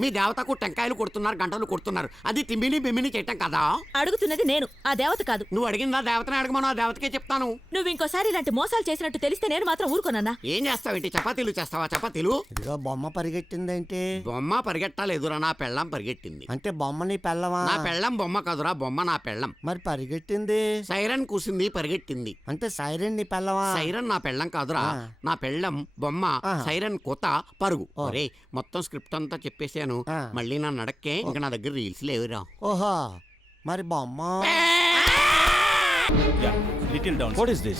మీ దేవతకు టెంకాయలు కొడుతున్నారు, గంటలు కొడుతున్నారు. అది తిమ్మిని బిమ్మిని చేయటం కదా. అడుగుతున్నది నేను, ఆ దేవత కాదు. నువ్వు అడిగిందా దేవతని అడగమను, ఆ దేవతకే చెప్తాను. నువ్వు ఇంకోసారి ఇలాంటి మోసాలు చేసినట్టు తెలిస్తే నేను మాత్రం ఊరుకోనన్నా. ఏం చేస్తావేంటి? చపాతీలు చేస్తావా? చపాతీలు. ఇదిగో బొమ్మ పరిగెట్టిందేంటి? బొమ్మ పరిగెట్టాలేదురా, నా పెళ్ళం పరిగెట్టింది. అంటే బొమ్మ నీ పెళ్ళవా? నా పెళ్ళం బొమ్మ కాదురా, బొమ్మ నా పెళ్ళం. మరి పరిగెట్టింది? సైరన్ కూసింది, పరిగెట్టింది. అంటే సైరన్ నీ పెళ్ళవా? సైరన్ నా పెళ్ళం కాదురా, నా పెళ్ళం బొమ్మ. సైరన్ కోత పరుగు. ఒరే మొత్తం స్క్రిప్ట్ అంతా చెప్పేశాను. మళ్ళీ నా నడక్కే ఇంకా నా దగ్గర రీల్స్ లేవురా. ఓహో మరి బొమ్మ.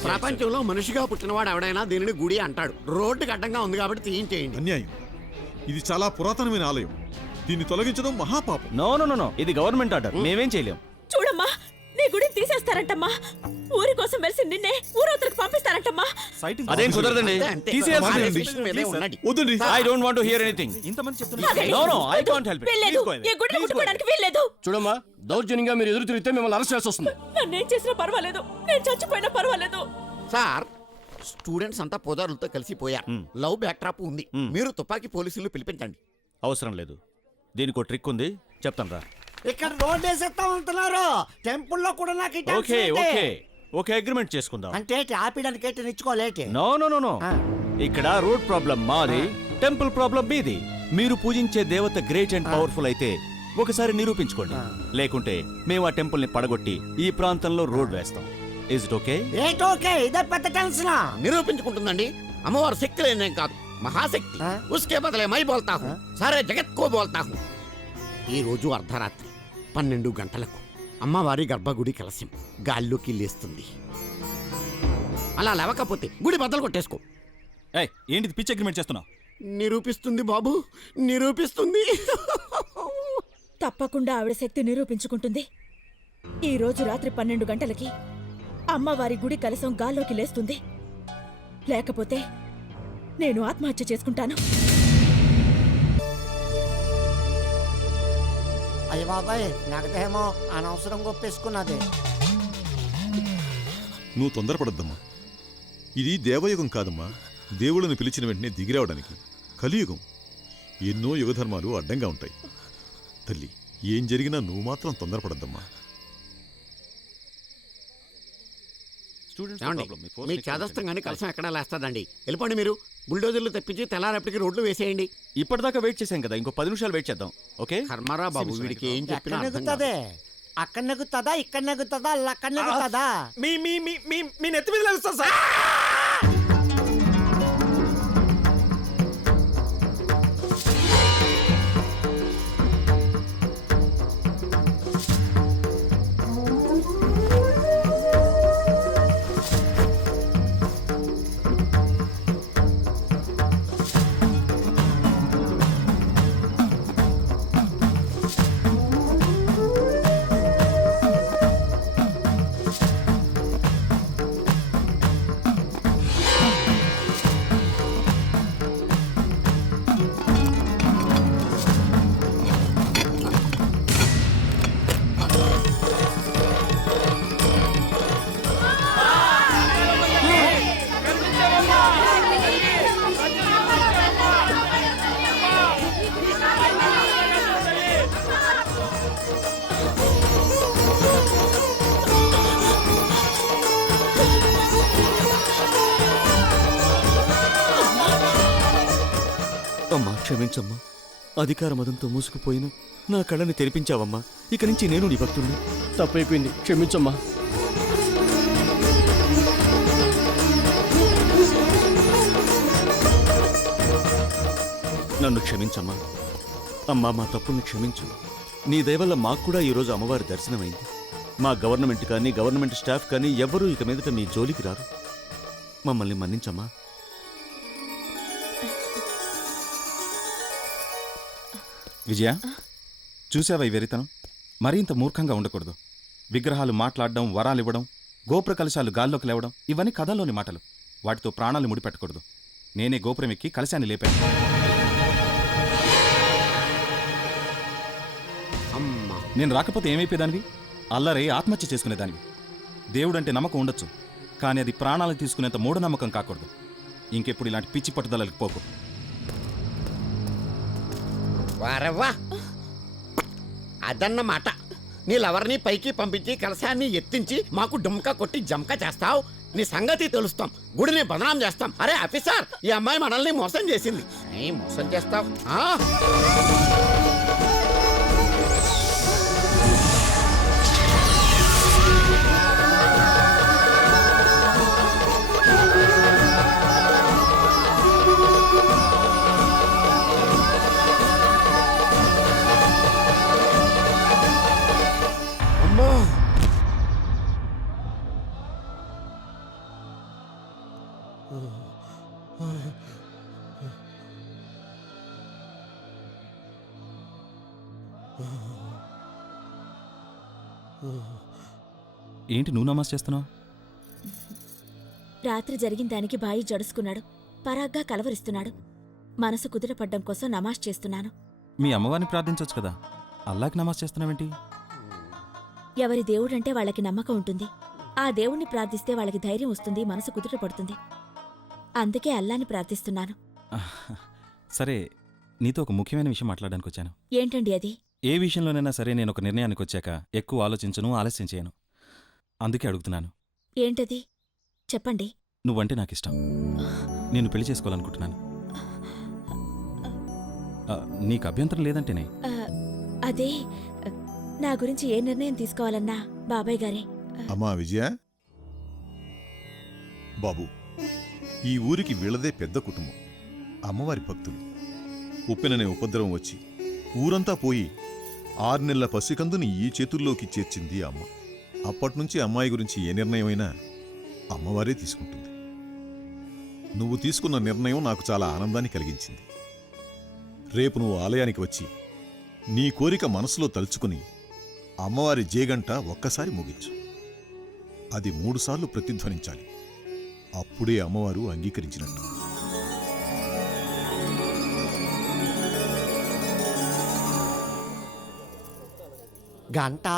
ప్రపంచంలో మనిషిగా పుట్టినవాడు ఎవడైనా దీనిని గుడి అంటాడు. రోడ్డుకి అడ్డంగా ఉంది కాబట్టి తీయించేయండి. అన్యాయం. ఇది చాలా పురాతనమైన ఆలయం. దీన్ని తొలగించడం మహాపాపం. నో నో నో నో, ఇది గవర్నమెంట్ ఆర్డర్, మేమేం చేయలేం. చూడమ్మా, నీ గుడిని తీసేస్తారంటమ్మా. ఊరి కోసం వెలిసి నిన్నే ఊరవతలకు పంపిస్తారంటమ్మా. అదేం కుదరదండి, తీసేయాల్సిందే. వద్దండి. I don't want to hear anything. No no, I can't help it. వీల్లేదు, Please go away. ఈ గుడిని Please go away. ముట్టుకోవడానికి వీల్లేదు. చూడమ్మా, దౌర్జన్యంగా మీరు ఎదురు తిరిగితే మిమ్మల్ని అరెస్ట్ చేసి వస్తుంది. నన్నేం చేసినా పర్వాలేదు, నేను చచ్చిపోయినా పర్వాలేదు. సార్, స్టూడెంట్స్ అంతా పోదారులతో కలిసిపోయారు. లవ్ బ్యాక్ట్రాప్ ఉంది. మీరు తుపాకీ పోలీసులు పిలిపించండి. అవసరం లేదు, దీనికి ఒక ట్రిక్ ఉంది, చెప్తాను రా. ఇక్కడ రోడ్ వేసేస్తా ఉంటున్నారు. టెంపుల్లో కూడా నాకు ఈ ఓకే టెన్షన్ ఓకే ఏంటి? ఓకే, అగ్రిమెంట్ చేసుకుందాం. అంటే ఆపడానికి ఏంటి నిచ్చుకోలేటి? నో నో నో నో, ఇక్కడ రోడ్ ప్రాబ్లం మాది, టెంపుల్ ప్రాబ్లం మీది. మీరు పూజించే దేవత గ్రేట్ అండ్ పవర్ఫుల్ అయితే ఒకసారి నిరూపించుకోండి. లేకుంటే మేము ఆ టెంపుల్ ని పడగొట్టి ఈ ప్రాంతంలో రోడ్ వేస్తాం. Is it okay? ఏంటి ఓకే? ఇదే పెద్ద టెన్షన్. నిరూపించుకుంటుందండి. అమ్మవారు శక్తి లేనేం కాదు, మహాశక్తి. ఉస్కే బదలే మై బోల్తా హూ, సారే జగత్ కో బోల్తా హూ. ఈ రోజు అర్ధరాత్రి 12 గంటలకు అమ్మవారి గర్భగుడి కలశం గాల్లోకి లేస్తుంది. అలా లేవకపోతే గుడి బద్దలు కొట్టేసుకో. ఏంటిది పిచ్ అగ్రిమెంట్ చేస్తున్నావు? నిరూపిస్తుంది బాబు, నిరూపిస్తుంది. తప్పకుండా ఆవిడ శక్తి నిరూపించుకుంటుంది. ఈ రోజు రాత్రి 12 గంటలకి అమ్మవారి గుడి కలశం గాల్లోకి లేస్తుంది. లేకపోతే నేను ఆత్మహత్య చేసుకుంటాను. అయ్య బాబాయ్, నాకదేమో అనవసరం గొప్పేసుకున్నది. నువ్వు తొందరపడద్దమ్మా. ఇది దేవయుగం కాదమ్మా, దేవుళ్ళని పిలిచిన వెంటనే దిగిరావడానికి. కలియుగం. ఎన్నో యుగధర్మాలు అడ్డంగా ఉంటాయి. తల్లి, ఏం జరిగినా నువ్వు మాత్రం తొందరపడద్దమ్మా. మీ చేదస్తంగానే కలసం ఎక్కడా లేస్తాదండి. వెళ్ళిపోండి మీరు. బుల్డోజర్లు తెప్పించి తెల్లారప్పటికి రోడ్లు వేసేయండి. ఇప్పటిదాకా వెయిట్ చేశాం కదా, ఇంకో 10 నిమిషాలు వెయిట్ చేద్దాం. ఓకే? కర్మరా బాబు, వీడికి ఏం చెప్పినా ఎక్కడ అర్థం కాదు. నెగుతుంది? అక్కడ నెగుతుందా, ఇక్కడ నెగుతుందా, అక్కడ నెగుతుందా? మీ నెత్తి మీద లేస్తా సార్. అమ్మా క్షమించమ్మా, అధికార మదంతో మూసుకుపోయిన నా కళ్ళని తెరిపించావమ్మా. ఇక నుంచి నేను నీ భక్తుడిని. తప్పైపోయింది, క్షమించమ్మా. నన్ను క్షమించమ్మా. అమ్మా, మా తప్పుల్ని క్షమించు. నీ దయవల్ల మాకు కూడా ఈరోజు అమ్మవారి దర్శనమైంది. మా గవర్నమెంట్ కానీ గవర్నమెంట్ స్టాఫ్ కానీ ఎవ్వరూ ఇక మీదట మీ జోలికి రారు. మమ్మల్ని మన్నించమ్మా. విజయ, చూసావా ఈ వెరితనం? మరింత మూర్ఖంగా ఉండకూడదు. విగ్రహాలు మాట్లాడడం, వరాలివ్వడం, గోపుర కలశాలు గాల్లోకి లేవడం ఇవన్నీ కథల్లోని మాటలు. వాటితో ప్రాణాలు ముడిపెట్టకూడదు. నేనే గోపురం ఎక్కి కలశాన్ని లేపాను. నేను రాకపోతే ఏమైపోయేదానివి? అల్లరే ఆత్మహత్య చేసుకునేదానివి. దేవుడంటే నమ్మకం ఉండొచ్చు, కానీ అది ప్రాణాలు తీసుకునేంత మూఢనమ్మకం కాకూడదు. ఇంకెప్పుడు ఇలాంటి పిచ్చి పట్టుదలకి పోకు. వారవ్వా అదన్నమాట. నీ లవర్ని పైకి పంపించి కలశాన్ని ఎత్తించి మాకు డుమ్కా కొట్టి జంకా చేస్తావు. నీ సంగతి తెలుస్తాం, గుడిని బదనాం చేస్తాం. అరే ఆఫీసర్, ఈ అమ్మాయి మనల్ని మోసం చేసింది. మోసం చేస్తావు. అమ్మా ఏంటి నువ్వు నమాజ్ చేస్తున్నావు? రాత్రి జరిగిన దానికి బాయి జడుసుకున్నాడు, పరాగ్గా కలవరిస్తున్నాడు. మనసు కుదుటపడ్డం కోసం నమాజ్ చేస్తున్నాను. మీ అమ్మవారిని ప్రార్థించవచ్చు కదా, అల్లాకి నమాజ్ చేస్తున్నావేంటి? ఎవరి దేవుడంటే వాళ్ళకి నమ్మకం ఉంటుంది. ఆ దేవుణ్ణి ప్రార్థిస్తే వాళ్ళకి ధైర్యం వస్తుంది, మనసు కుదుట పడుతుంది. అందుకే అల్లాని ప్రార్థిస్తున్నాను. సరే, నీతో ఒక ముఖ్యమైన విషయం మాట్లాడడానికి వచ్చాను. ఏంటండి అది? ఏ విషయంలోనైనా సరే నేను ఒక నిర్ణయానికి వచ్చాక ఎక్కువ ఆలోచించను, ఆలస్యం చేయను. అందుకే అడుగుతున్నాను. ఏంటది? చెప్పండి. నువ్వంటే నాకిష్టం. నేను పెళ్లి చేసుకోవాలనుకుంటున్నాను. నీకు అభ్యంతరం లేదంటేనే. అదే, నా గురించి ఏ నిర్ణయం తీసుకోవాలన్నా బాబాయ్ గారే. అమ్మా విజయ, బాబు, ఈ ఊరికి వీళ్ళదే పెద్ద కుటుంబం. అమ్మవారి భక్తులు. ఉప్పెననే ఉపద్రవం వచ్చి ఊరంతా పోయి 6 నెలల పసికందుని ఈ చేతుల్లోకి చేర్చింది అమ్మ. అప్పట్నుంచి అమ్మాయి గురించి ఏ నిర్ణయమైనా అమ్మవారే తీసుకుంటుంది. నువ్వు తీసుకున్న నిర్ణయం నాకు చాలా ఆనందాన్ని కలిగించింది. రేపు నువ్వు ఆలయానికి వచ్చి నీ కోరిక మనసులో తలుచుకుని అమ్మవారి జేగంట ఒక్కసారి ముగించు. అది 3 సార్లు ప్రతిధ్వనించాలి. అప్పుడే అమ్మవారు అంగీకరించినట్టు. గంట